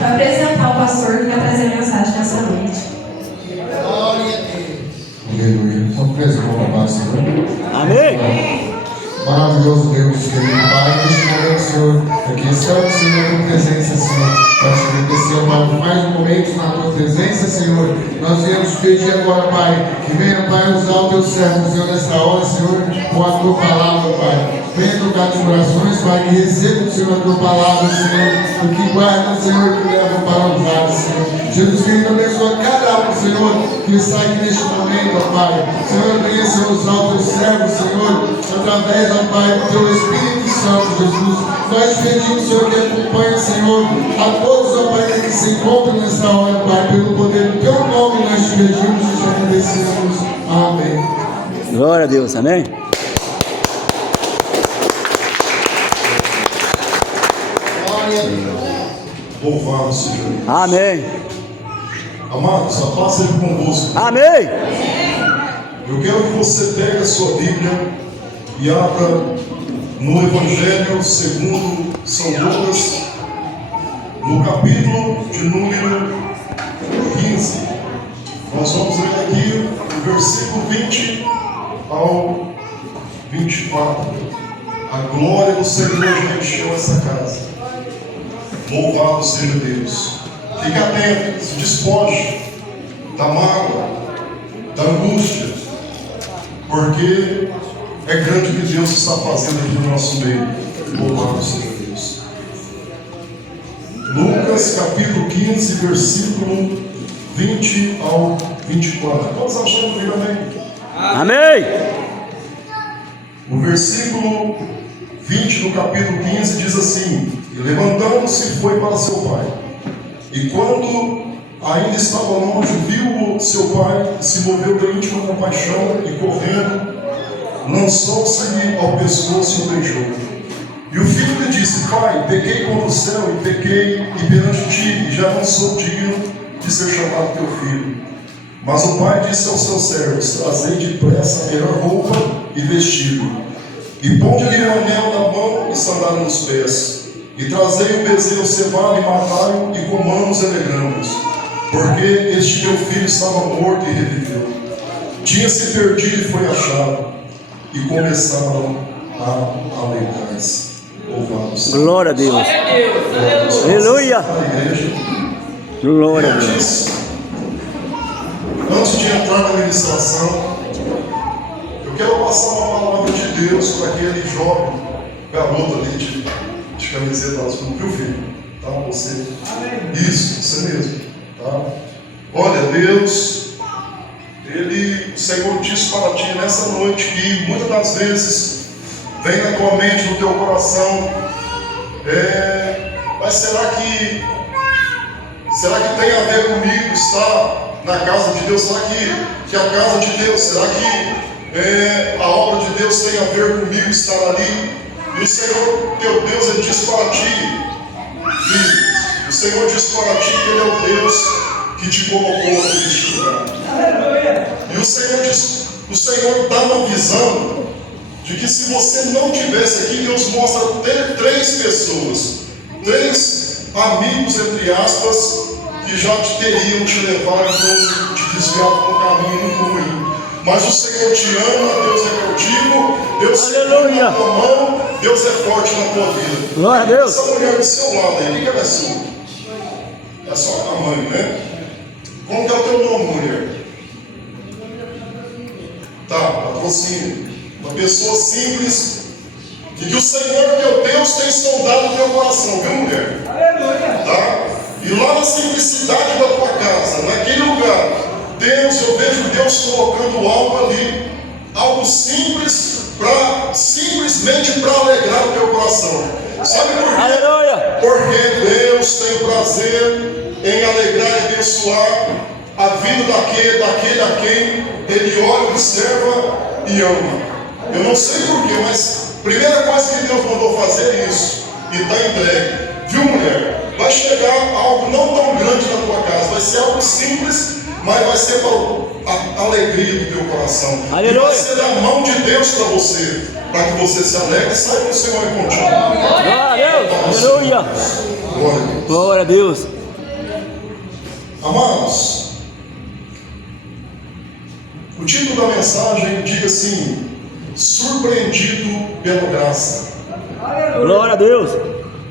para apresentar o pastor que vai trazer a mensagem nessa noite. Glória a Deus. Aleluia. Então, preso com a Senhor. Amém. Maravilhoso Deus, querido Pai, neste momento, Senhor, aqui estamos, Senhor, na tua presença, Senhor, para te agradecer, Pai, mais um momento na tua presença, Senhor. Nós viemos pedir agora, Pai, que venha, Pai, usar o teu servo, Senhor, nesta hora, Senhor, com a tua palavra, Pai. Venha tocar de corações, Pai, que receba, Senhor, a tua palavra, Senhor, o que guarda, Senhor, que leva para o usar, Senhor. Jesus Cristo, abençoa cada um, Senhor, que está aqui neste momento, ó Pai. Senhor, venha, Senhor, usar o teu servo, Senhor, através, ó Pai, do teu Espírito Santo, Jesus. Nós te pedimos, Senhor, que acompanhe, Senhor, a todos, ó Pai, que se encontram nesta hora, Pai, pelo poder do teu nome, nós te pedimos e te agradecemos. Amém. Glória a Deus, amém. Glória a Deus. Louvado seja Deus. Amém. Amados, a paz seja convosco. Amém. Eu quero que você pegue a sua Bíblia e abra no Evangelho segundo São Lucas, no capítulo de número 15. Nós vamos ler aqui o versículo 20 ao 24. A glória do Senhor já encheu essa casa. Louvado seja Deus. Fique atento, se despoje da mágoa, da angústia, porque é grande o que Deus está fazendo aqui no nosso meio. Louvado seja Deus. Lucas capítulo 15, versículo 20 ao 24. Todos achando que amém? Amém. O versículo 20 do capítulo 15 diz assim: E levantando-se foi para seu pai. E quando ainda estava longe, viu o seu pai, se moveu de íntima compaixão e correndo, lançou-se-lhe ao pescoço e o beijou. E o filho lhe disse: Pai, pequei contra o céu e pequei e perante ti, e já não sou digno de ser chamado teu filho. Mas o pai disse aos seus servos: Trazei depressa a melhor roupa e vestido, e ponde-lhe um anel na mão e sandália nos pés. E trazei o bezerro cevado e matai-o, e comamos e alegramos, porque este teu filho estava morto e reviveu. Tinha-se perdido e foi achado, e começaram a alegrar-se. Louvado seja Deus. Glória a Deus. Aleluia. Glória a Deus. Antes de entrar na ministração, eu quero passar uma palavra de Deus para aquele jovem garoto ali de camiseta azul, viu, filho? Tá, você? Isso, você mesmo. Tá? Olha, Deus, o Senhor disse para ti nessa noite que muitas das vezes vem na tua mente, no teu coração, mas será que tem a ver comigo estar na casa de Deus? Será que a casa de Deus, será que a obra de Deus tem a ver comigo estar ali? E o Senhor, teu Deus, Ele diz para ti, filho, o Senhor diz para ti que Ele é o Deus que te colocou aqui neste lugar. E o Senhor dá uma visão de que se você não tivesse aqui, Deus mostra três pessoas, três amigos, entre aspas, que já teriam te levado, te desviado para um caminho muito ruim. Mas o Senhor te ama, Deus é contigo, Deus segura na tua mão, Deus é forte na tua vida. Glória a Deus. Essa mulher do seu lado aí, o que ela é sua? É só a mãe, né? Como que é o teu nome, mulher? Tá, patrocínio. Uma pessoa simples, e que o Senhor teu Deus tem sondado o teu coração, viu, mulher? Aleluia. Tá? E lá na simplicidade da tua casa, naquele lugar, Deus, eu vejo Deus colocando algo ali, algo simples, simplesmente para alegrar o teu coração. Sabe por quê? Aleluia. Porque Deus tem prazer em alegrar e abençoar a vida daquele a quem Ele olha, observa e ama. Eu não sei por quê, mas a primeira coisa que Deus mandou fazer é isso, e está entregue. Viu, mulher? Vai chegar algo não tão grande na tua casa, vai ser algo simples, mas vai ser para a alegria do teu coração. Aleluia. E vai ser da mão de Deus para você, para que você se alegre e saiba que o Senhor é contigo. Glória a Deus. Aleluia. Glória a Deus. Glória a Deus. Amados, o título da mensagem diz assim: surpreendido pela graça. Glória a Deus.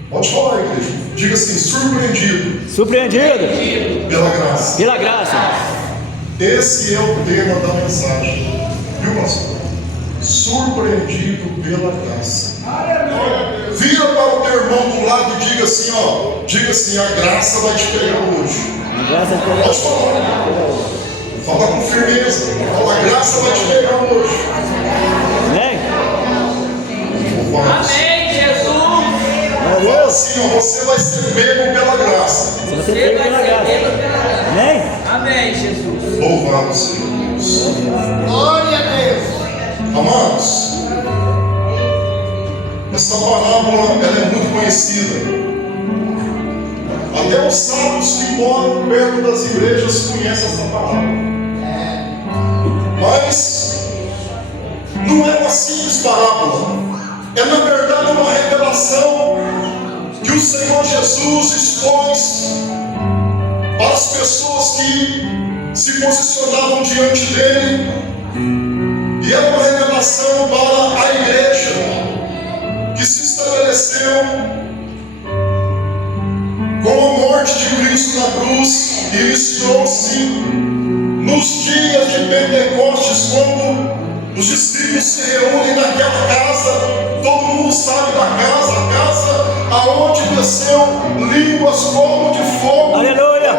Pode falar, igreja. Diga assim: surpreendido. Surpreendido. Pela graça. Pela graça. Esse é o tema da mensagem. Viu, pastor? Surpreendido pela graça. Vira para o teu irmão do lado e diga assim, ó. Diga assim: a graça vai te pegar hoje. A graça é Pode falar. Fala com firmeza. Fala: a graça vai te pegar hoje. Amém. Amém, Jesus. Fala assim, ó. Você vai ser pego pela graça. Você pega pela graça. Amém. Amém, Jesus. Louvado seja Deus. Glória a Deus. Amados, essa parábola ela é muito conhecida. Até os sábios que moram perto das igrejas conhecem essa parábola. Mas não é uma simples parábola. É na verdade uma revelação que o Senhor Jesus expôs para as pessoas que se posicionavam diante dele. E era uma revelação para a igreja que se estabeleceu com a morte de Cristo na cruz e iniciou-se nos dias de Pentecostes, quando os discípulos se reúnem naquela casa. Todo mundo sabe da casa, a casa aonde desceu línguas como de fogo. Aleluia.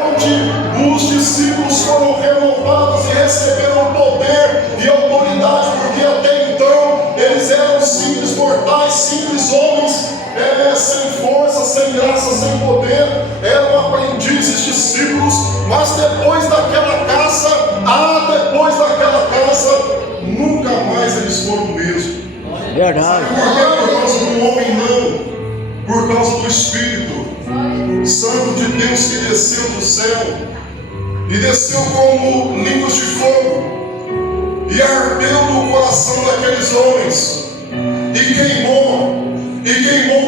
Onde os discípulos foram renovados e receberam poder e autoridade, porque até então eles eram simples mortais, simples homens, sem força, sem graça, sem poder, eram aprendizes, discípulos. Mas depois daquela casa, nunca mais eles foram o mesmo. Verdade. Por causa do homem não, por causa do Espírito Santo de Deus que desceu do céu e desceu como línguas de fogo e ardeu no coração daqueles homens e queimou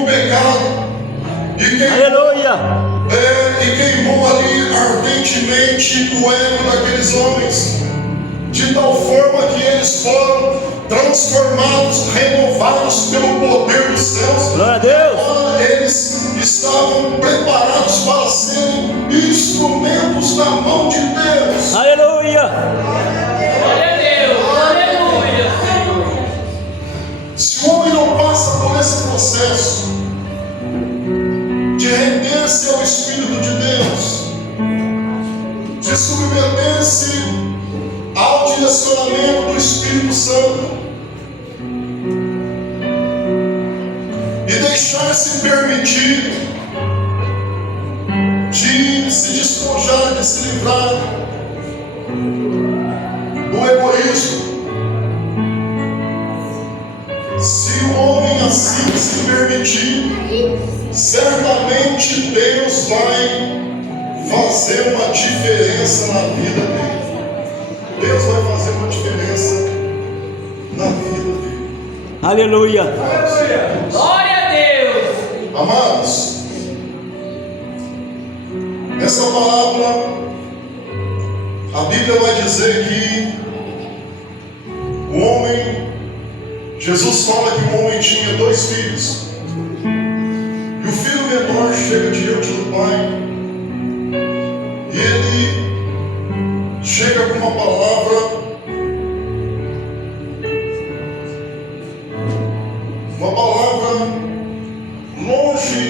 o pecado Aleluia. e queimou ali ardentemente o ego daqueles homens, de tal forma que eles foram transformados, renovados pelo poder dos céus. Glória a Deus. Agora eles estavam preparados para serem instrumentos na mão de Deus. Aleluia. Glória a Deus. Aleluia. Se o homem não passa por esse processo de render-se ao Espírito de Deus, de submeter-se ao direcionamento do Espírito Santo e deixar-se permitir de se despojar, de se livrar do egoísmo, se o homem assim se permitir, certamente Deus vai fazer uma diferença na vida dele. Deus vai fazer uma diferença na vida dele. Aleluia. Glória a Deus. Amados, essa parábola, a Bíblia vai dizer que o homem, Jesus fala que o homem tinha 2 filhos. E o filho menor chega diante do pai e ele chega com uma palavra longe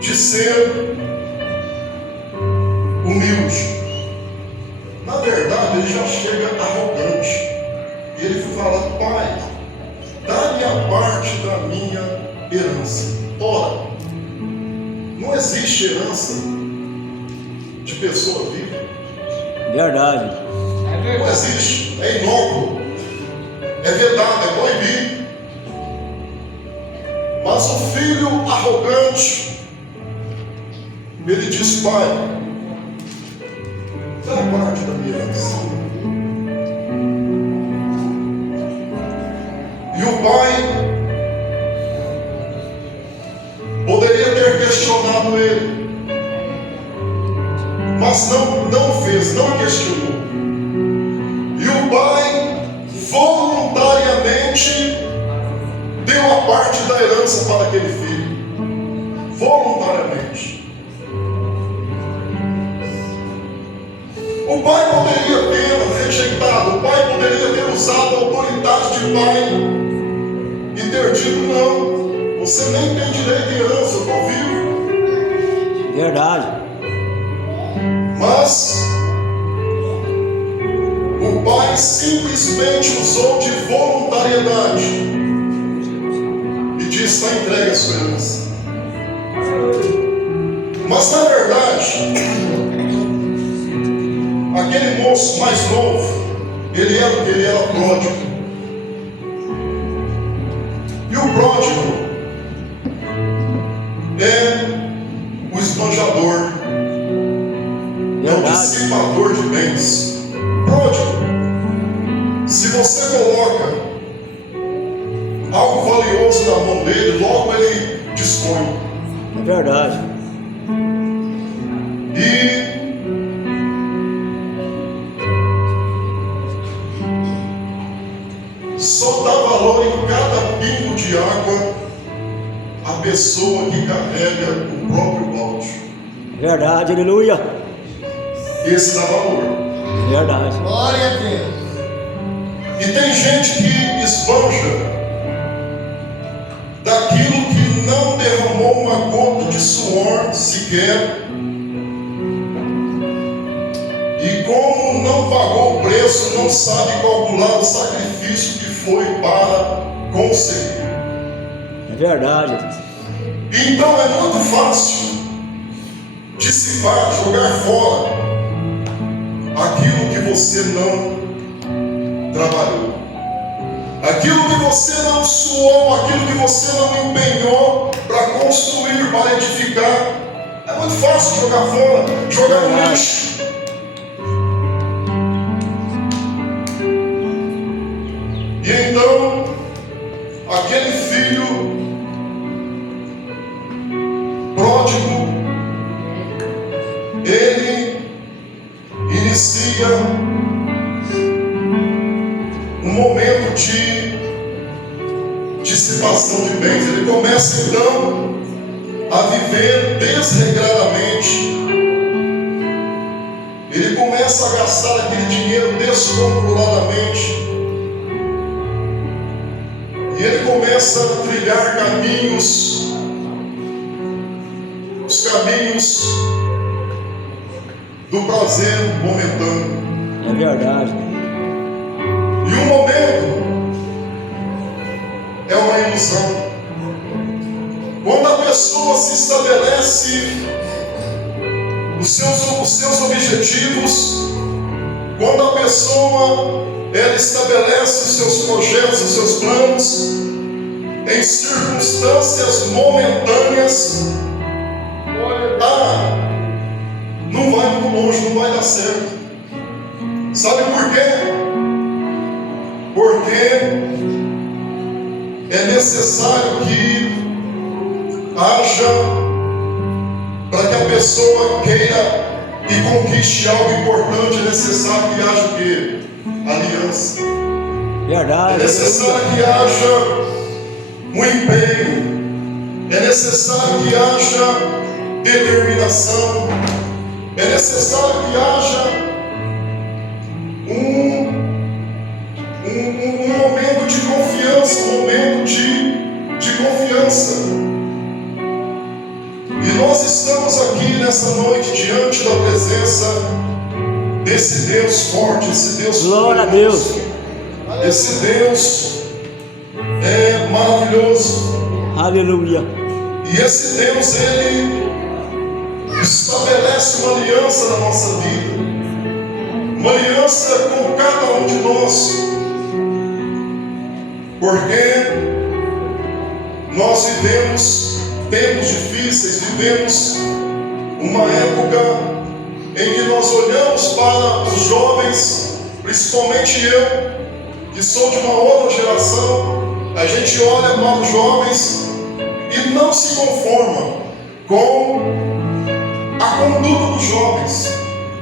de ser humilde. Na verdade, ele já chega arrogante. E ele fala: pai, dá-me a parte da minha herança. Ora, não existe herança de pessoa viva. Verdade. Não existe, é inócuo, é vedado, é proibido. Mas o filho arrogante, ele diz: pai, dá parte da minha herança. E o pai poderia ter questionado ele: mas não fez, não questionou. E o pai voluntariamente deu a parte da herança para aquele filho. Voluntariamente. O pai poderia ter rejeitado, o pai poderia ter usado a autoridade de pai e ter dito: não, você nem tem direito em herança, eu estou vivo. Verdade. Mas o pai simplesmente usou de voluntariedade e disse: está entregue a sua herança. Mas na verdade, aquele moço mais novo, ele era pródigo. E o pródigo é o esbanjador, é o dissipador de bens. Pródigo, se você coloca algo valioso na mão dele, logo ele dispõe. É verdade. E só dá valor em cada pingo de água a pessoa que carrega o próprio balde. Verdade, aleluia. Esse dá valor. Verdade. Glória a Deus. E tem gente que esbanja daquilo que não derramou uma gota de suor sequer. E como não pagou o preço, não sabe calcular o sacrifício que foi para conseguir. É verdade. Então é muito fácil dissipar, jogar fora aquilo que você não trabalhou, aquilo que você não suou, aquilo que você não empenhou para construir, para edificar. É muito fácil jogar fora, jogar no lixo. E então, aquele filho pródigo, ele inicia um momento de dissipação de bens. Ele começa então a viver desregradamente. Ele começa a gastar aquele dinheiro descontroladamente. E ele começa a trilhar caminhos, os caminhos do prazer momentâneo. É verdade. E o momento é uma ilusão. Quando a pessoa se estabelece os seus objetivos, quando a pessoa ela estabelece os seus projetos, os seus planos em circunstâncias momentâneas, não vai muito longe, não vai dar certo. Sabe por quê? Porque é necessário que haja, para que a pessoa queira e conquiste algo importante, é necessário que haja o quê? Aliança. Verdade. É necessário que haja um empenho. É necessário que haja determinação. É necessário que haja um momento de confiança, um momento de confiança. E nós estamos aqui nessa noite diante da presença desse Deus forte, esse Deus Glória a Deus. Esse Deus é maravilhoso. Aleluia. E esse Deus, ele estabelece uma aliança na nossa vida, uma aliança com cada um de nós, porque nós vivemos tempos difíceis, vivemos uma época em que nós olhamos para os jovens, principalmente eu, que sou de uma outra geração, a gente olha para os jovens e não se conforma com a conduta dos jovens.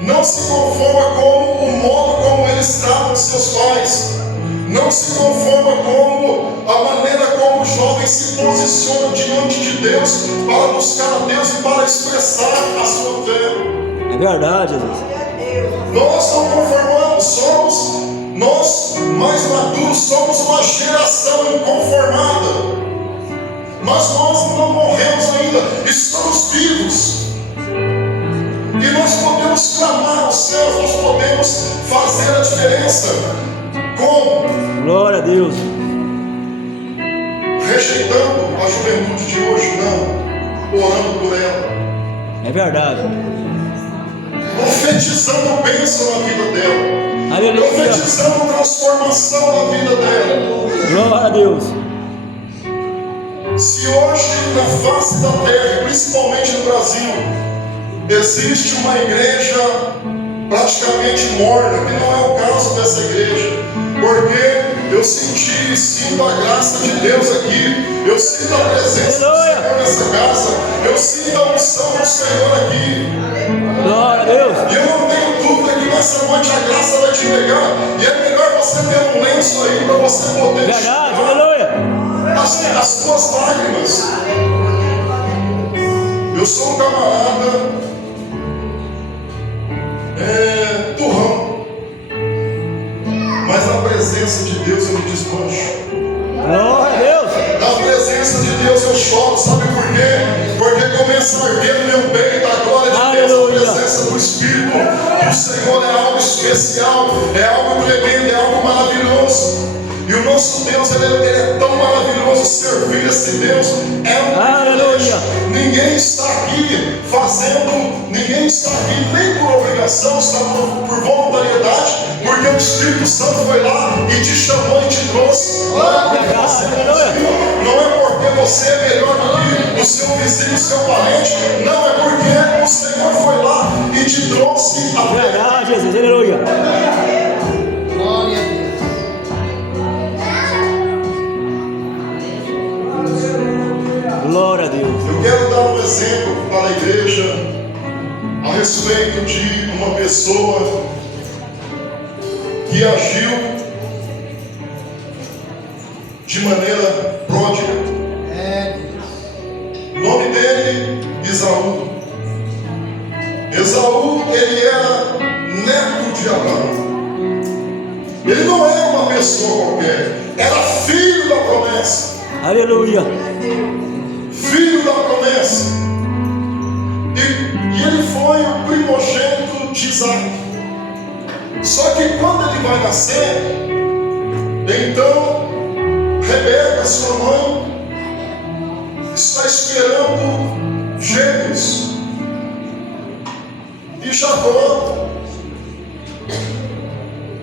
Não se conforma com o modo como eles tratam seus pais. Não se conforma com a maneira como os jovens se posicionam diante de Deus para buscar a Deus e para expressar a sua fé. É verdade, Jesus. Nós não conformamos, nós mais maduros somos uma geração inconformada. Mas nós não morremos ainda, estamos vivos. E nós podemos clamar aos céus, nós podemos fazer a diferença. Como? Glória a Deus. Rejeitando a juventude de hoje, não. Orando por ela. É verdade. Profetizando bênção na vida dela. Aleluia. Profetizando transformação na vida dela. Glória a Deus. Se hoje na face da terra, principalmente no Brasil, existe uma igreja praticamente morna, que não é o caso dessa igreja, porque eu sinto a graça de Deus aqui, eu sinto a presença do Senhor nessa casa, eu sinto a unção do Senhor aqui. Glória a Deus. E eu não tenho dúvida que nessa noite a graça vai te pegar, e é melhor você ter um lenço aí para você poder Verdade, aleluia. as tuas lágrimas. Eu sou um camarada turrão, mas na presença de Deus eu me desmancho. Glória a Deus. Na presença de Deus eu choro, sabe por quê? Porque começa a arder no meu peito a glória de Deus, a presença do Espírito do Senhor é algo especial, é algo tremendo, é algo maravilhoso. E o nosso Deus, ele é tão maravilhoso. Servir esse Deus é um privilégio. Ninguém está aqui fazendo, ninguém está aqui nem por obrigação, está por voluntariedade, porque o Espírito Santo foi lá e te chamou e te trouxe. Não é porque você conseguiu, não é porque você é melhor do que o seu vizinho, o seu parente, não, é porque o Senhor foi lá e te trouxe a Verdade, Jesus, aleluia. Glória a Deus. Glória a Deus. Eu quero dar um exemplo para a igreja a respeito de uma pessoa que agiu de maneira pródiga. O nome dele, Esaú. Esaú, ele era neto de Abraão. Ele não era uma pessoa qualquer, era filho da promessa. Aleluia. Filho da promessa. E ele foi o primogênito de Isaac. Só que quando ele vai nascer, então Rebeca, sua mãe, está esperando gêmeos. E Jacó,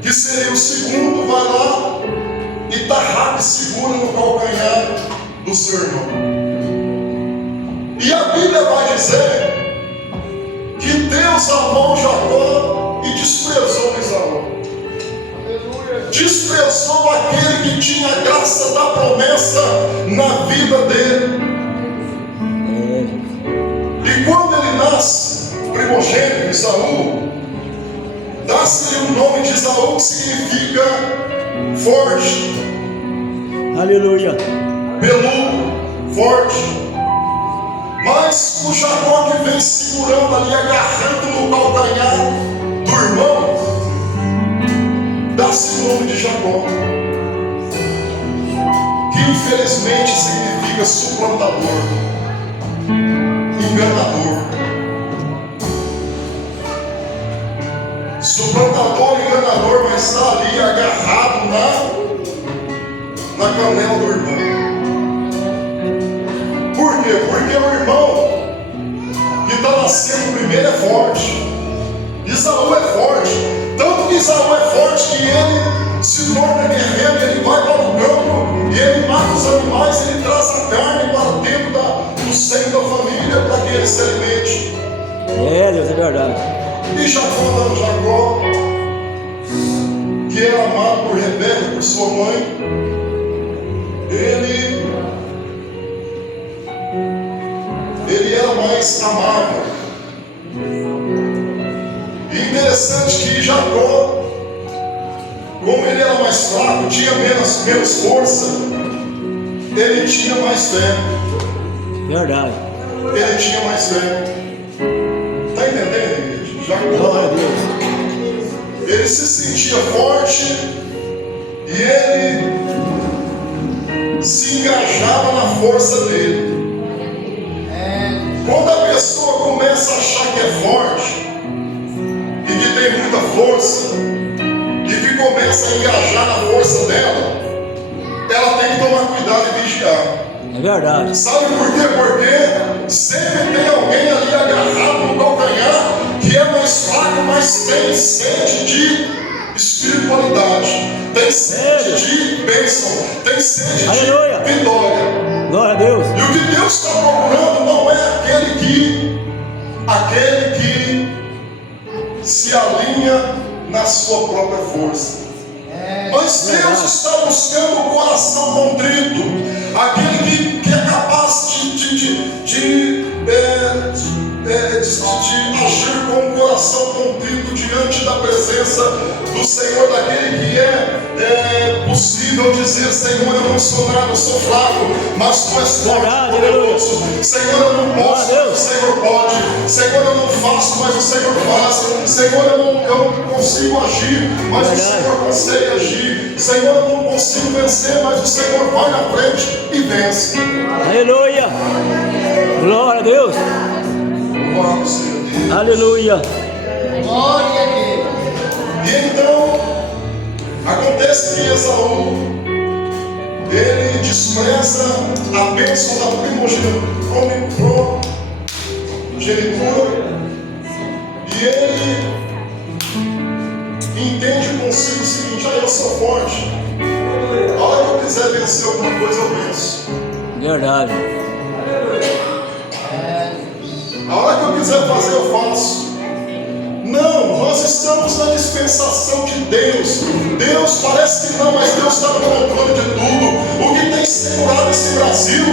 que seria o segundo, vai lá e Tarrabe segura no calcanhar do seu irmão. E a Bíblia vai dizer que Deus amou Jacó e desprezou Esaú. Desprezou aquele que tinha a graça da promessa na vida dele. E quando ele nasce, primogênito Esaú, dá-se-lhe o nome de Esaú, que significa forte. Aleluia. Peludo, forte. Mas o Jacó que vem segurando ali, agarrando no calcanhar do irmão, dá-se o nome de Jacó, que infelizmente significa suplantador, enganador. Suplantador, enganador, mas está ali agarrado na canela do irmão. Por quê? Porque o irmão que está nascendo primeiro é forte. Esaú é forte. Tanto que Esaú é forte que ele se torna guerreiro, ele vai para o campo e ele mata os animais, ele traz a carne para dentro do seio da família para que ele se alimente. É, Deus, é verdade. E Jacó, que era amado por Rebeca, por sua mãe, ele era mais amável. E interessante que Jacó, como ele era mais fraco, tinha menos força, ele tinha mais fé. Verdade. Ele tinha mais fé. Está entendendo, igreja? Glória a Jacó, Deus. ele se sentia forte e ele se engajava na força dele. Quando a pessoa começa a achar que é forte e que tem muita força e que começa a engajar na força dela, ela tem que tomar cuidado e vigiar. É verdade. Sabe por quê? Porque sempre tem alguém ali agarrado no calcanhar que é mais fraco, mas tem sede de espiritualidade, tem sede de bênção, tem sede Aleluia. de vitória. Glória a Deus. E o que Deus está procurando não é aquele que se alinha na sua própria força. Mas Deus está buscando o coração contrito, aquele que é capaz de agir com o coração contrito diante da presença do Senhor, daquele que é possível dizer: Senhor, eu não sou nada, eu sou fraco, mas Tu és forte, poderoso. Senhor, eu não posso, mas o Senhor pode. Senhor, eu não faço, mas o Senhor faz. Senhor, eu não consigo agir, mas o Senhor consegue agir. Senhor, eu não consigo vencer, mas o Senhor vai na frente e vence. Aleluia. Glória a Deus. Louvado seja Deus. Aleluia. Glória a Deus. E então, acontece que Esaú, ele despreza a bênção da primogenitura, e ele entende consigo o seguinte: eu sou forte, a hora que eu quiser vencer alguma coisa eu venço, Verdade. a hora que eu quiser fazer eu faço. Não, nós estamos na dispensação de Deus. Deus parece que não, mas Deus está no controle de tudo. O que tem segurado esse Brasil,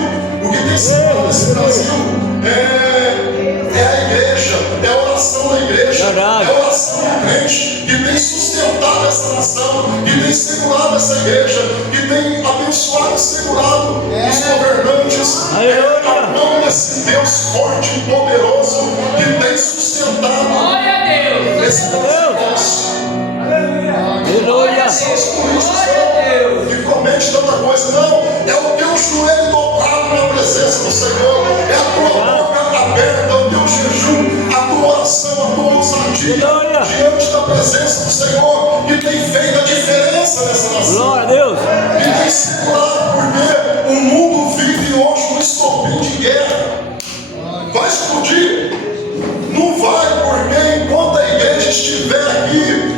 é a igreja, é a oração da igreja, Verdade. é a oração do crente que tem sustentado essa nação, que tem segurado essa igreja, que tem abençoado e segurado os governantes. Aleluia. É a mão desse Deus forte e poderoso que tem sustentado Glória a Deus. esse negócio. Aleluia. São os políticos Glória a Deus. que prometem tanta coisa. Não, é o teu joelho dobrado na presença do Senhor, é a tua boca aberta, o teu jejum, a tua oração, a tua ousadia Aleluia. diante da presença do Senhor, que tem feito a diferença nessa nação. Glória a Deus. E tem segurado, porque o mundo vive hoje um estopim de guerra. Vai explodir? Não vai, porque enquanto a igreja estiver aqui,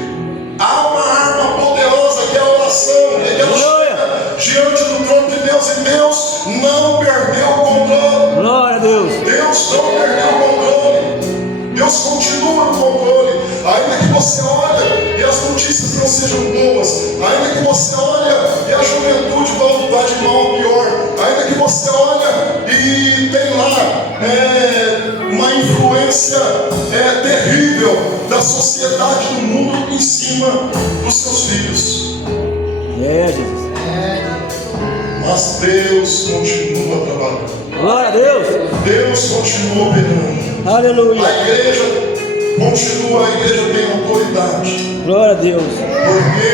há uma arma poderosa que é a oração, que ela chega diante do trono de Deus, e Deus não perdeu o controle. Glória a Deus. Deus não perdeu o controle. Deus continua no controle. Ainda que você olhe e as notícias não sejam boas, ainda que você olhe e a juventude vai de mal a pior, ainda que você olhe e tem lá uma influência terrível da sociedade do mundo em cima dos seus filhos, Jesus. mas Deus continua trabalhando. Glória a Deus. Deus continua operando. Aleluia. A igreja continua, a igreja tem autoridade, Glória a Deus. porque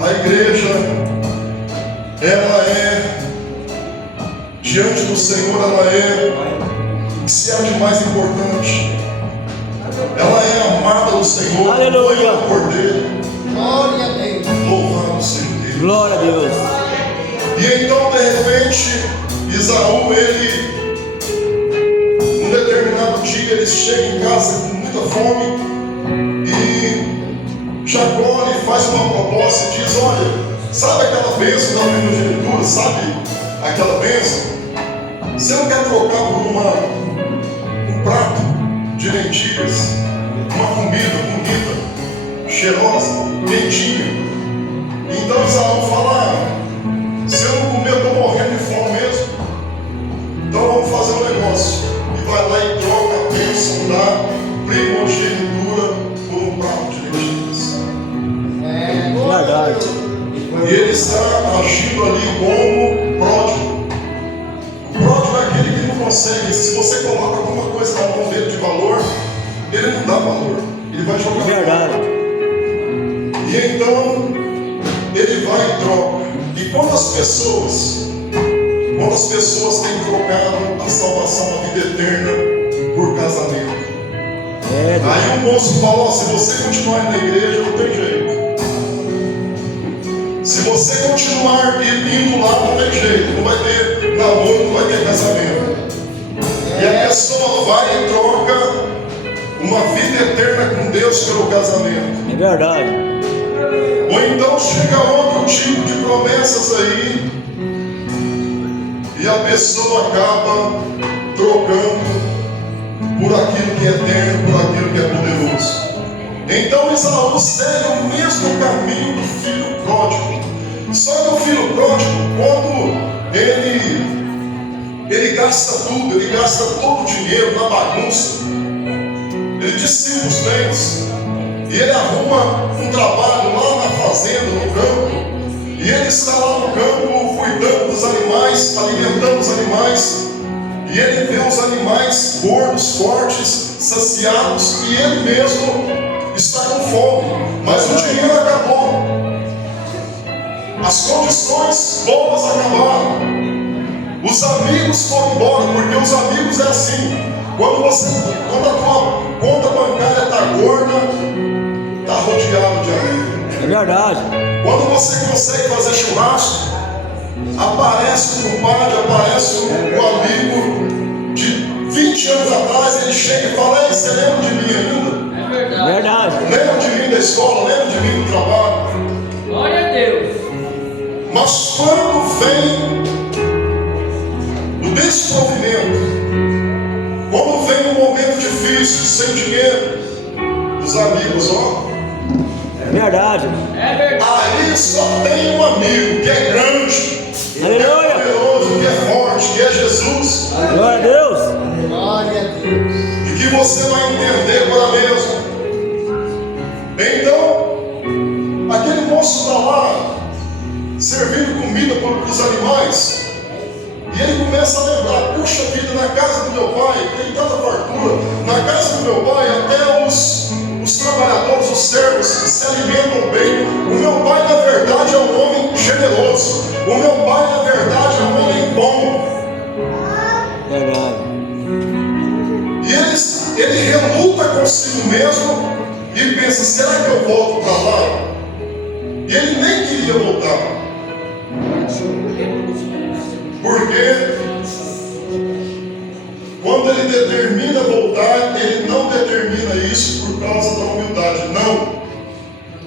a igreja, ela diante do Senhor, ela se há de mais importante, ela é amada do Senhor, Aleluia. noiva do Cordeiro. Glória a Deus. Louvado seja Deus. Glória a Deus. E então, de repente, Esaú, num determinado dia, ele chega em casa com muita fome e Jacó lhe faz uma proposta e diz: olha, sabe aquela bênção da primogenitura? Sabe aquela bênção? Você não quer trocar por um prato de lentilhas, uma comida bonita, cheirosa, quentinha? Então Esaú fala: se eu não comer, eu estou morrendo de fome mesmo. Então vamos fazer um negócio. E vai lá e troca a bênção da primogenitura quantas pessoas têm trocado a salvação da vida eterna por casamento? Aí o moço falou: se você continuar indo na igreja, não tem jeito. Se você continuar indo lá, não tem jeito. Não vai ter namoro, não vai ter casamento. E a pessoa vai e troca uma vida eterna com Deus pelo casamento. É verdade. Ou então chega outro tipo de promessas aí e a pessoa acaba trocando por aquilo que é eterno, por aquilo que é poderoso. Então Esaú segue o mesmo caminho do filho pródigo. Só que o filho pródigo, quando ele gasta tudo, ele gasta todo o dinheiro na bagunça, ele dissipa os bens, e ele arruma um trabalho lá na fazenda, no campo, e ele está lá no campo cuidando dos animais, alimentando os animais, e ele vê os animais gordos, fortes, saciados, e ele mesmo está com fome, mas o dinheiro acabou, as condições boas acabaram, os amigos foram embora, porque os amigos é assim, quando a tua conta bancária está gorda, está rodeado de amigos. É verdade. Quando você consegue fazer churrasco, aparece um compadre, aparece um amigo de 20 anos atrás, ele chega e fala: ei, você lembra de mim ainda? É verdade. Lembra de mim da escola, lembra de mim do trabalho? Glória a Deus. Mas quando vem o desprovimento, quando vem um momento difícil, sem dinheiro, os amigos, ó, É verdade. É verdade. aí só tem um amigo que é grande, que é Aleluia. poderoso, que é forte, que é Jesus, Glória a Deus. Glória a Deus. e que você vai entender agora mesmo. Então, aquele moço está lá, servindo comida para os animais, e ele começa a lembrar: puxa vida, na casa do meu pai tem tanta fartura, na casa do meu pai até os trabalhadores, os servos se alimentam bem. O meu pai na verdade é um homem generoso, o meu pai na verdade é um homem bom. Verdade. E ele reluta consigo mesmo e pensa: será que eu volto para lá? E ele nem queria voltar. Porque quando ele determina voltar, ele não determina isso por causa da humildade, não.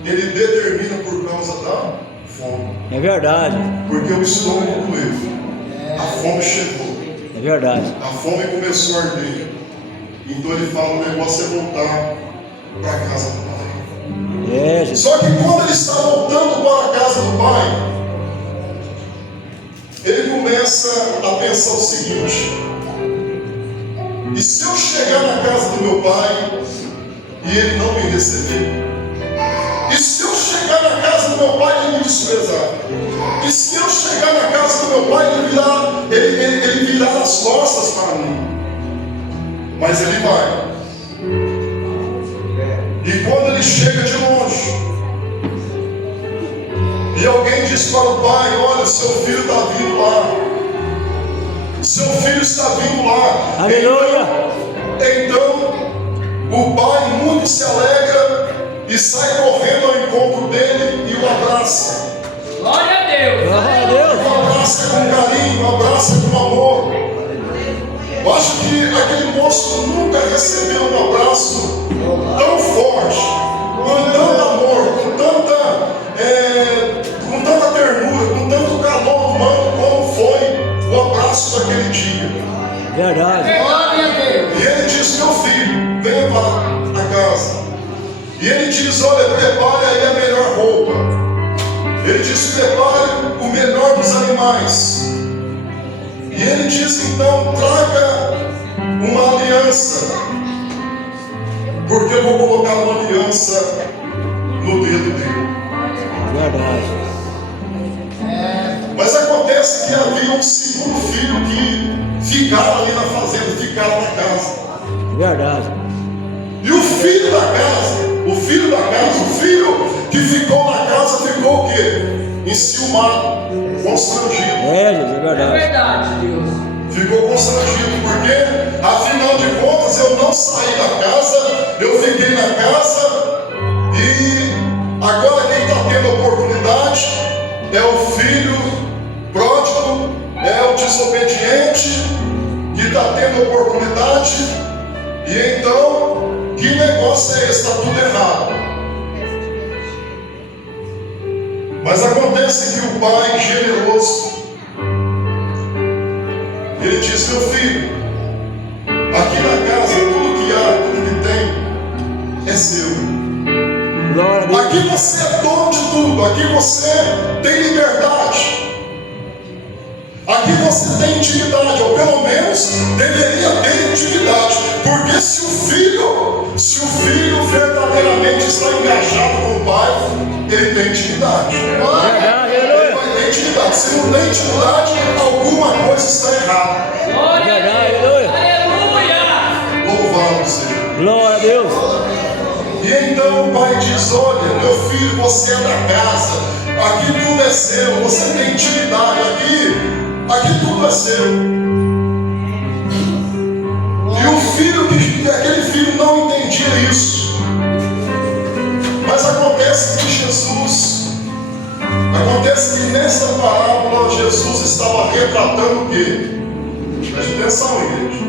Ele determina por causa da fome. É verdade. Porque o estômago doeu, a fome chegou, É verdade. a fome começou a arder. Então ele fala: o negócio é voltar para a casa do pai. É, Jesus. Só que quando ele está voltando para a casa do pai, ele começa a pensar o seguinte: e se eu chegar na casa do meu pai e ele não me receber? E se eu chegar na casa do meu pai e ele me desprezar? E se eu chegar na casa do meu pai e ele virar as costas para mim? Mas ele vai. E quando ele chega de longe, e alguém diz para o pai: olha, seu filho está vindo lá, seu filho está vindo lá. Aleluia. Então o pai muito se alegra e sai correndo ao encontro dele e o abraça. Glória a Deus. Glória a Deus. O abraça com carinho, o abraça com amor. Eu acho que aquele moço nunca recebeu um abraço tão forte, com tanto amor, com tanta ternura, com tanto calor humano, como foi o abraço daquele dia. Verdade. Glória a Deus. E ele diz: meu filho, venha para a casa. E ele diz: olha, prepare aí a melhor roupa. Ele diz: prepare o melhor dos animais. E ele diz: então traga uma aliança, porque eu vou colocar uma aliança no dedo dele. Verdade. Mas acontece que havia um segundo filho que ficava ali na fazenda, ficava na casa. Verdade. E o filho da casa, o filho que ficou na casa, ficou o quê? enciumado, constrangido. É, Jesus, é É verdade. verdade, Deus. Ficou constrangido, porque, afinal de contas, eu não saí da casa, eu fiquei na casa, e agora quem está tendo oportunidade é o filho pródigo, é o desobediente, que está tendo oportunidade, e então, que negócio é esse? Está tudo errado. Mas acontece que o pai generoso, ele diz: meu filho, aqui na casa tudo que há, tudo que tem é seu. Glória a Deus. Aqui você é dono de tudo, aqui você tem liberdade, aqui você tem intimidade, ou pelo menos deveria ter intimidade, porque se o filho verdadeiramente está engajado com o pai, ele tem intimidade. Ele vai ter intimidade. Se não tem intimidade, alguma coisa está errada. Glória a Verdade, Deus. aleluia. Aleluia. Louvado seja. Glória a Deus. E então o pai diz: olha, meu filho, você é da casa, aqui tudo é seu, você tem intimidade, aqui tudo é seu. E o filho, aquele filho não entendia isso. Mas acontece que nessa parábola Jesus estava retratando o quê? Preste atenção, igreja.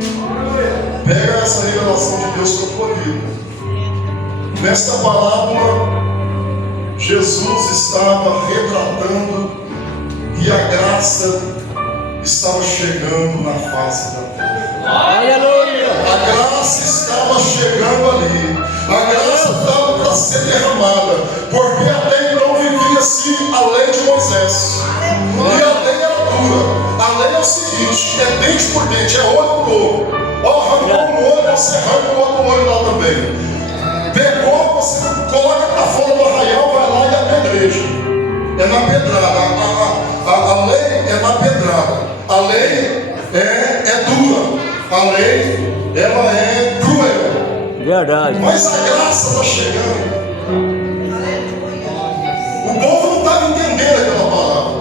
Pega essa revelação de Deus para a tua vida. Nesta parábola, Jesus estava retratando que a graça estava chegando na face da terra. Aleluia. A graça estava chegando ali. A graça estava para ser derramada. Porque até então vivia-se a lei de Moisés. E a lei era dura. A lei é o seguinte: é dente por dente, é olho por olho. Ó, arrancou um olho, você arranca o outro olho lá também. Pegou, você coloca para fora do arraial, vai lá e apedreja. É na pedrada. A lei é na pedrada. A lei é dura. A lei, ela é cruel. Verdade. Mas a graça está chegando. O povo não está entendendo aquela palavra.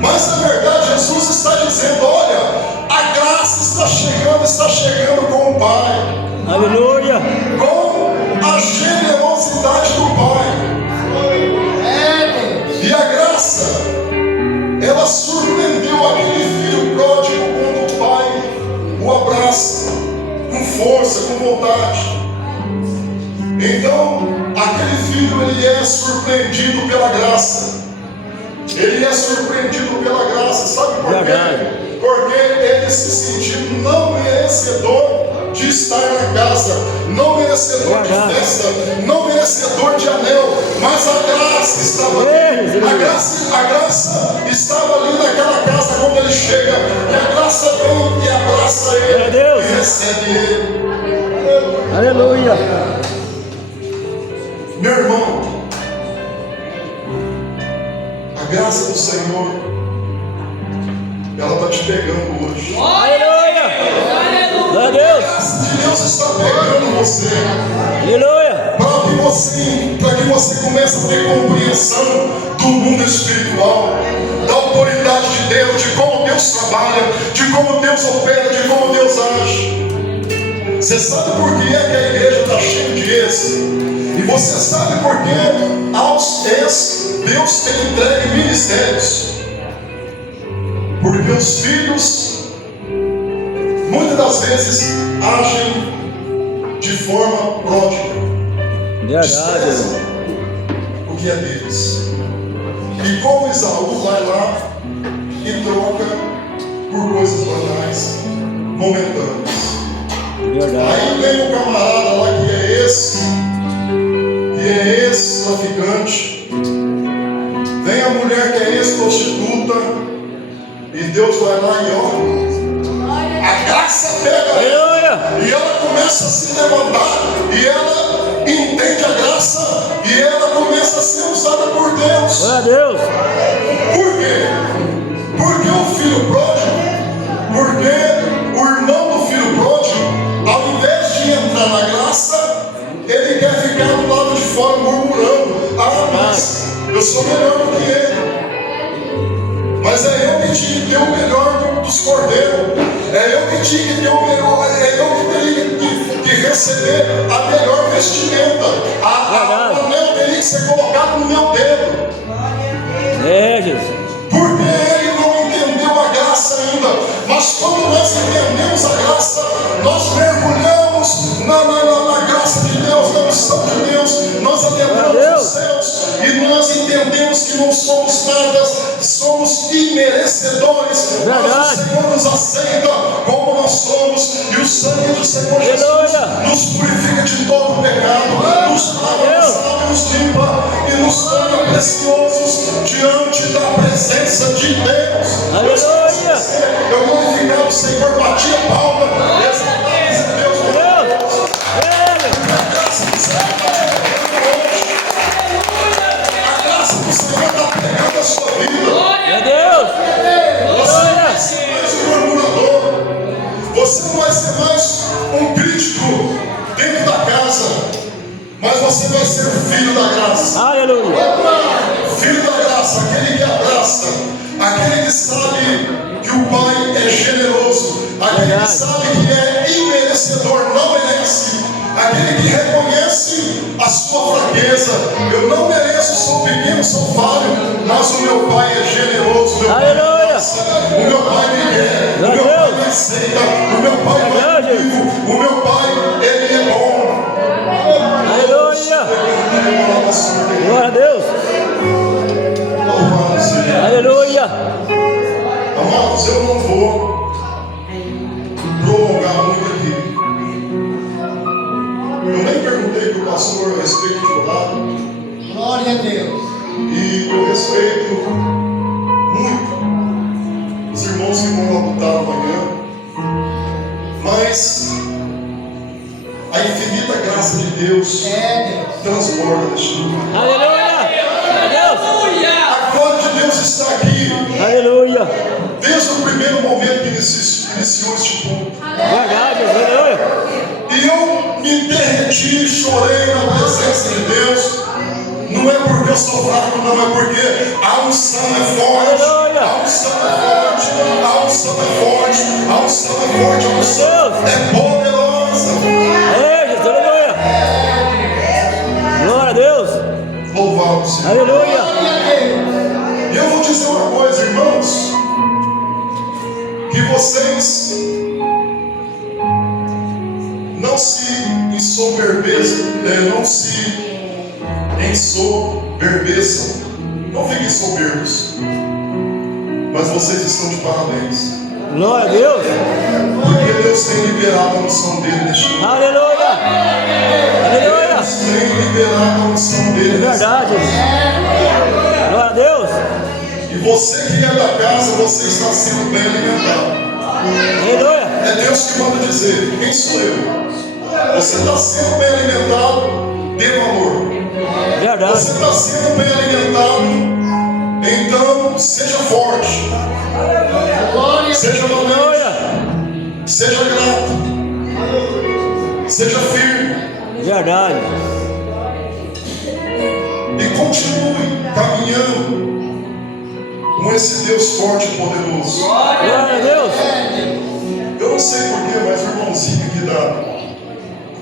Mas na verdade Jesus está dizendo: olha, a graça está chegando com o Pai. Aleluia. Com a generosidade do Pai. E a graça, ela surpreendeu aquele filho pródigo quando o Pai o abraça com força, com vontade. Então, aquele filho, ele é surpreendido pela graça. Ele é surpreendido pela graça. Sabe por quê? Verdade. Porque ele se sentiu não merecedor de estar na casa, não merecedor de festa, não merecedor de anel, mas a graça estava ali. A graça estava ali naquela casa quando ele chega, e a graça vem e abraça ele e recebe ele. Aleluia. Meu irmão, a graça do Senhor, ela está te pegando hoje. Aleluia. Glória a Deus. A graça de Deus está pegando você. Aleluia. Para que você comece a ter compreensão do mundo espiritual, da autoridade de Deus, de como Deus trabalha, de como Deus opera, de como Deus age. Você sabe por que é que a igreja está cheia de ex? E você sabe por que aos ex Deus tem entregue ministérios? Porque os filhos muitas das vezes agem de forma pródiga. Verdade. O que é deles. E como Esaú vai lá e troca por coisas banais, momentâneas. Verdade. Aí vem o camarada lá que é ex-traficante. Vem a mulher que é ex-prostituta. E Deus vai lá e ó, a graça pega ela. E ela começa a se levantar. E ela entende a graça. E ela começa a ser usada por Deus. Glória a Deus. Por quê? Porque o filho pródigo, porque o irmão do filho pródigo, ao invés de entrar na graça, ele quer ficar do lado de fora murmurando: ah, mas eu sou melhor do que ele. que ter o melhor dos cordeiros. É eu que tinha que ter o melhor. É eu que teria que receber a melhor vestimenta. O anel teria que ser colocado no meu dedo. É, Jesus. Porque ele não entendeu a graça ainda. Mas quando nós entendemos a graça, nós mergulhamos na graça de Deus, na missão de Deus. Nós adentramos os céus e nós entendemos que não somos nada, somos imerecedores. Mas o Senhor nos aceita como nós somos. E o sangue do Senhor Jesus nos purifica de todo pecado, nos lava, nos limpa e nos torna preciosos diante da presença de Deus. Aleluia! Eu glorificava o Senhor, batia palma, exaltava esse Deus. A graça do Senhor está a graça do Senhor está pegando a sua vida. Meu Deus! Você não vai ser mais um murmurador. Você não vai ser mais um crítico dentro da casa. Mas você vai ser filho da graça. Aleluia! Filho da graça, aquele que abraça, aquele que sabe que o Pai é generoso, aquele que sabe que é imerecedor, não merece, aquele que reconhece a sua fraqueza. Eu não mereço, sou pequeno, sou falho, mas o meu Pai é generoso, meu Pai é graça, o meu Pai me quer, o meu Pai me aceita, o meu Pai vai comigo, o meu Pai, Ele é bom. Aleluia! Glória a Deus! Louvado seja. Aleluia! Amados, eu não vou prolongar muito aqui. Eu nem perguntei para o pastor a respeito de horário. Glória a Deus. E eu respeito muito os irmãos que vão labutar amanhã. Mas a infinita graça de Deus transborda deste lugar. Aleluia! A glória de Deus está aqui. Aleluia! Desde o primeiro momento que iniciou este culto. Verdade, aleluia! E eu me derreti, chorei na presença de Deus. Não é porque eu sou fraco, não, é porque a unção é forte. A unção é forte, a unção é forte, a unção é forte, a unção é poderosa. É, Jesus, aleluia! Glória a Deus! Louvado seja. Aleluia! E eu vou dizer uma coisa, irmãos, que vocês não se ensoberbeçam, não se ensoberbeçam, não fiquem soberbos, mas vocês estão de parabéns, Glória a Deus! porque Deus tem liberado a unção dele neste mundo. Aleluia! Aleluia! Deus tem liberado a unção dele. Verdade! Glória a Deus! E você que é da casa, você está sendo bem alimentado. Aleluia! É Deus que manda dizer, quem sou eu? Você está sendo bem alimentado, dê valor. Verdade! Você está sendo bem alimentado, então seja forte, seja valente, seja grato, seja firme. Verdade! E continue caminhando com esse Deus forte e poderoso. Glória a Deus! Eu não sei porquê, mas o irmãozinho aqui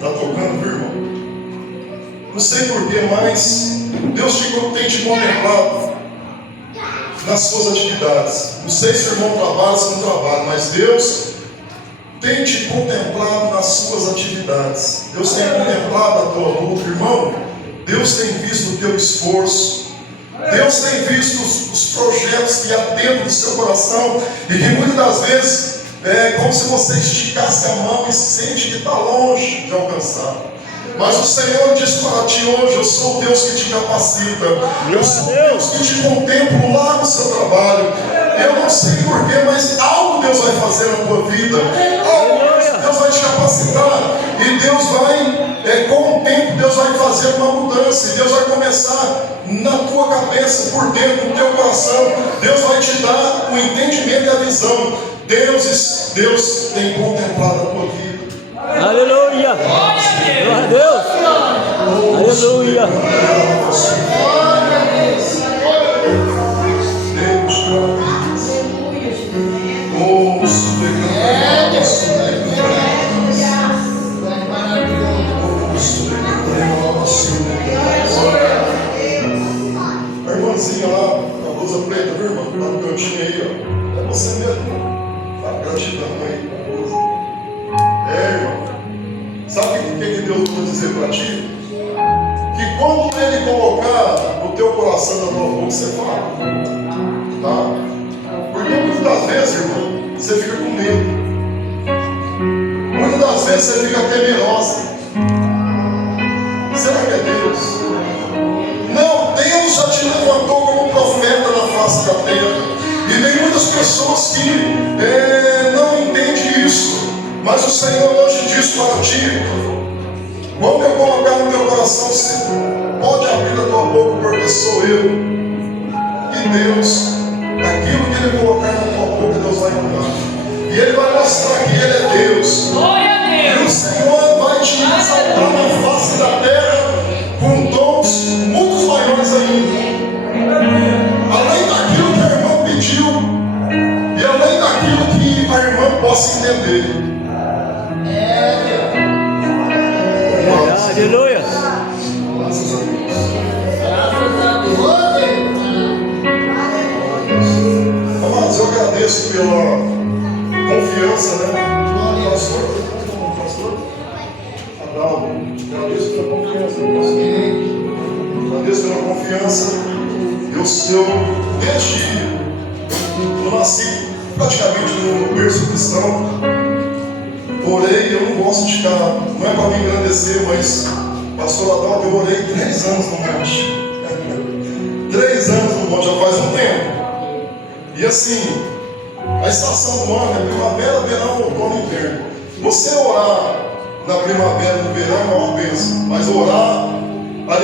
tá tocando, viu, irmão? Não sei porquê, mas Deus tem te contemplado nas suas atividades. Não sei se o irmão trabalha, se não trabalha, mas Deus tem te contemplado nas suas atividades. Deus tem contemplado a tua luta, irmão. Deus tem visto o teu esforço. Deus tem visto os projetos que há dentro do seu coração e que muitas das vezes é como se você esticasse a mão e sente que está longe de alcançar. Mas o Senhor diz para ti hoje: eu sou o Deus que te capacita, eu sou o Deus que te contemplo lá no seu trabalho. Eu não sei porquê, mas algo Deus vai fazer na tua vida, algo Deus vai te capacitar, e Deus vai, com o tempo, Deus vai fazer uma mudança, e Deus vai começar na tua cabeça, por dentro do teu coração. Deus vai te dar o entendimento e a visão. Deus tem contemplado a tua vida. Aleluia! Glória a Deus! Aleluia! Deus, eu vou dizer para ti? Que quando Ele colocar no teu coração, na tua boca, você fala. Tá? Porque muitas das vezes, irmão, você fica com medo. Muitas das vezes você fica temerosa. Será que é Deus? Não, Deus já te levantou como profeta na face da terra. E tem muitas pessoas que não entendem isso. Mas o Senhor hoje diz para ti: quando eu colocar no teu coração, você pode abrir a tua boca, porque sou eu. E Deus, aquilo que Ele colocar na tua boca, Deus vai mudar. E Ele vai mostrar que Ele é Deus. Glória a E o Deus. Senhor vai te exaltar na face da terra com dons muito maiores ainda. Além daquilo que a irmã pediu e além daquilo que a irmã possa entender. Aleluia. Graças a Deus. Amados, eu agradeço pela confiança, né? Pastor Adalvo, agradeço pela confiança, pastor. Agradeço pela confiança. Eu nasci praticamente no berço cristão. Orei, eu não gosto de ficar, não é para me engrandecer, mas pastor Adalvo, eu orei 3 anos no monte. 3 anos no monte, já faz um tempo. E assim, a estação do ano é primavera, verão, outono e inverno. Você orar na primavera e no verão é uma bênção, mas orar na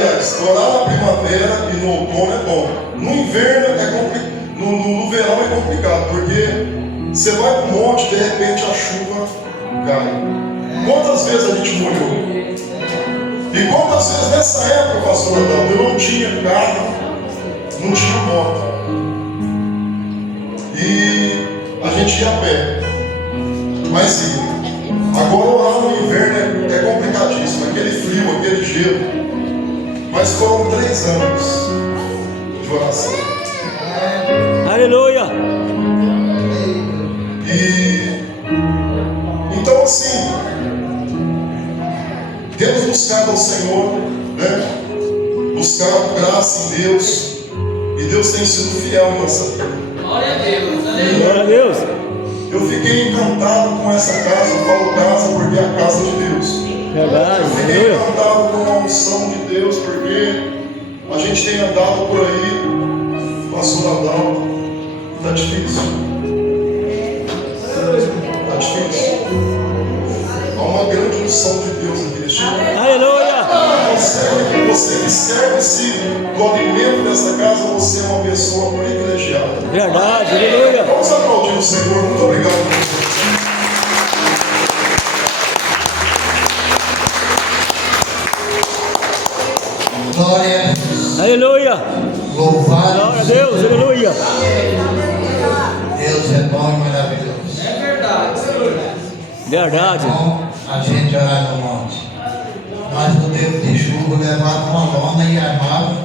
primavera e no outono é bom. No inverno é complicado, no verão é complicado, porque você vai para o monte e de repente a chuva cai. Quantas vezes a gente molhou? E quantas vezes nessa época, pastor Adalvo, eu não tinha carro, não tinha moto. E a gente ia a pé. Mas sim, agora orar no inverno é complicadíssimo, aquele frio, aquele gelo. Mas foram 3 anos de oração. Aleluia. E então assim, temos buscado ao Senhor, né? Buscado graça em Deus. E Deus tem sido fiel em nossa vida. Glória a Deus. Glória a Deus. Eu fiquei encantado com essa casa. Eu falo casa porque é a casa de Deus. Verdade. Eu fiquei Aleluia. encantado com a unção de Deus, porque a gente tem andado por aí, pastor Adalvo, está difícil. Está difícil. Há uma grande unção de Deus aqui neste lugar. Aleluia. Você que serve-se do alimento dessa casa, você é uma pessoa privilegiada. Verdade. Aleluia. Vamos aplaudir o Senhor. Muito obrigado por isso. Glória a Deus. Aleluia. Louvado Glória a Deus. Aleluia. Deus é bom e maravilhoso. É verdade. Verdade. É bom a gente orar no monte. Nós no tempo de chuva levava uma lona e armava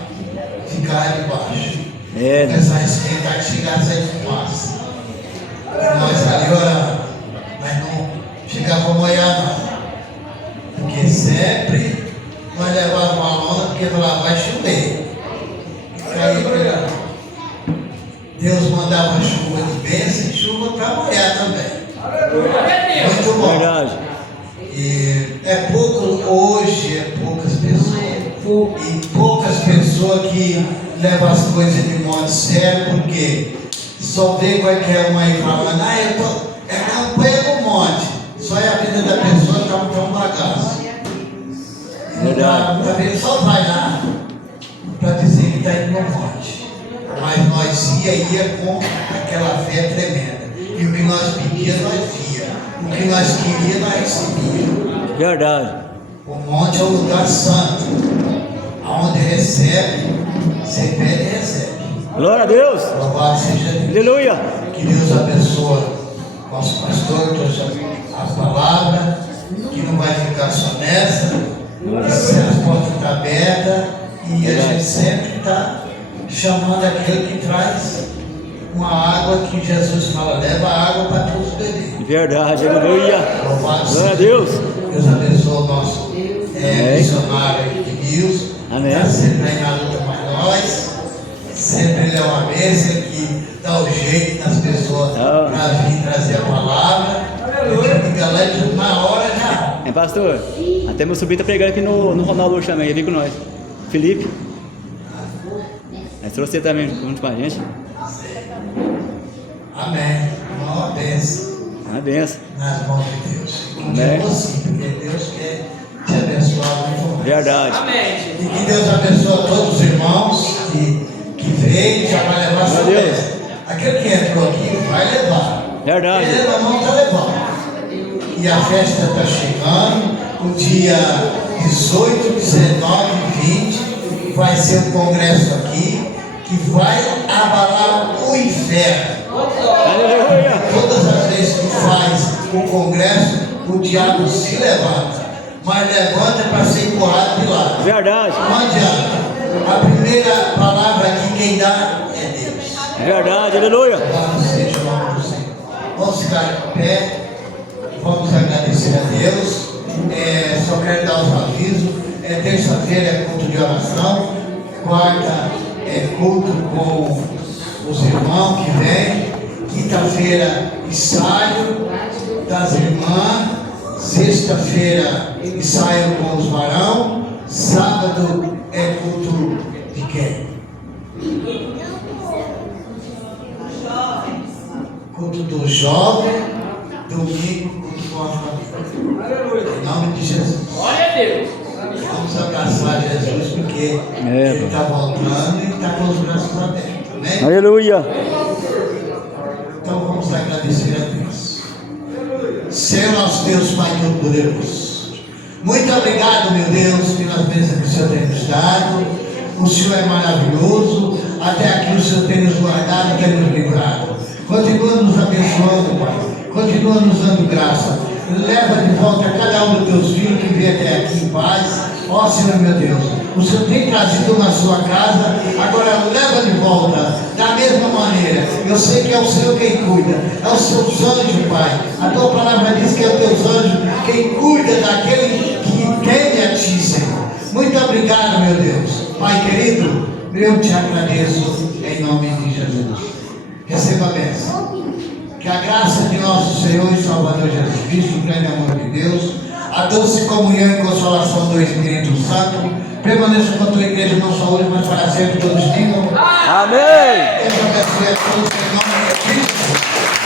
e ficava debaixo. É. Essa esquenta que chegasse a fumaça. E nós ali orando, mas não chegava a molhar não. Porque sempre nós levávamos uma lona porque falava, vai chover. E caía pegando. Deus mandava chuva de bênção e chuva para molhar também. Glória a Deus. Muito bom. Verdade. E é pouco, hoje é poucas pessoas. E poucas pessoas que levam as coisas de modo sério, porque só vê qualquer uma aí falando, é campanha no monte. Só é a vida da pessoa que está um bagaço. Verdade. Só vai lá para dizer que está indo no monte. Mas nós ia com aquela fé tremenda. E o que nós pedíamos, nós via. O que nós queríamos, nós recebíamos. Verdade. O monte é o lugar santo. Onde recebe, você pede e recebe. Glória a Deus. Louvado seja Deus. Aleluia. Que Deus abençoe nosso pastor, trouxe a palavra, que não vai ficar só nessa, que as portas estão abertas e a gente sempre está chamando aquele que traz uma água que Jesus fala, leva água para todos beber. Verdade. Aleluia. Louvado Glória a seja Deus. Deus abençoe o nosso missionário Edmilson. Amém. Está sempre aí na luta para nós. Sempre ele é uma bênção que dá o jeito nas pessoas para vir trazer a palavra. Fica lá e na hora já. É, pastor, até meu sobrinho tá pregando aqui no Ronaldo hoje também, ele veio com nós. Felipe. Mas trouxe você também junto com a gente. Amém. Uma bênção Uma benção. nas mãos de Deus. Amém. Porque Deus quer te abençoar muito mais. Verdade. Amém. E que Deus abençoe a todos os irmãos que veio, já vai levar sua Meu Deus. bênção. Aquele que entrou aqui vai levar. Verdade. Ele na mão está levando. E a festa está chegando. O dia 18, 19 e 20 vai ser um congresso aqui que vai abalar o inferno. Aleluia. Todas as vezes que faz o congresso, o diabo se levanta. Mas levanta para ser empurrado de lado. Verdade. Não adianta. A primeira palavra aqui quem dá é Deus. Verdade. Aleluia. Louvado seja o nome do Senhor. Vamos ficar de pé. Vamos agradecer a Deus. Só quero dar os avisos. Terça-feira é culto de oração. Quarta é culto com os irmãos que vêm. Quinta-feira, ensaio das irmãs. Sexta-feira, ensaio com os varão. Sábado é culto de quem? Culto do jovem. Domingo, culto com a família. Em nome de Jesus. Glória a Deus. Vamos abraçar Jesus porque Ele está voltando e está com os braços abertos. Amém? Aleluia. Então vamos agradecer a Deus. Senhor nosso Deus, Pai Todo-Poderoso, muito obrigado, meu Deus, pelas bênçãos que o Senhor tem nos dado. O Senhor é maravilhoso. Até aqui o Senhor tem nos guardado e tem nos livrado. Continua nos abençoando, Pai. Continua nos dando graça. Leva de volta cada um dos teus filhos que veio até aqui em paz. Ó Senhor meu Deus, o Senhor tem trazido na sua casa, agora leva de volta, da mesma maneira. Eu sei que é o Senhor quem cuida, é os seus anjos, Pai. A tua palavra diz que é os teus anjos quem cuida daquele que teme a ti, Senhor. Muito obrigado, meu Deus. Pai querido, eu te agradeço em nome de Jesus. Receba a bênção. Que a graça de nosso Senhor e Salvador Jesus Cristo, o grande amor de Deus, a doce comunhão e consolação do Espírito Santo, permaneça com a tua igreja não só hoje, mas para sempre. Todos digam. Amém. Deus abençoe a todos em nome de Cristo.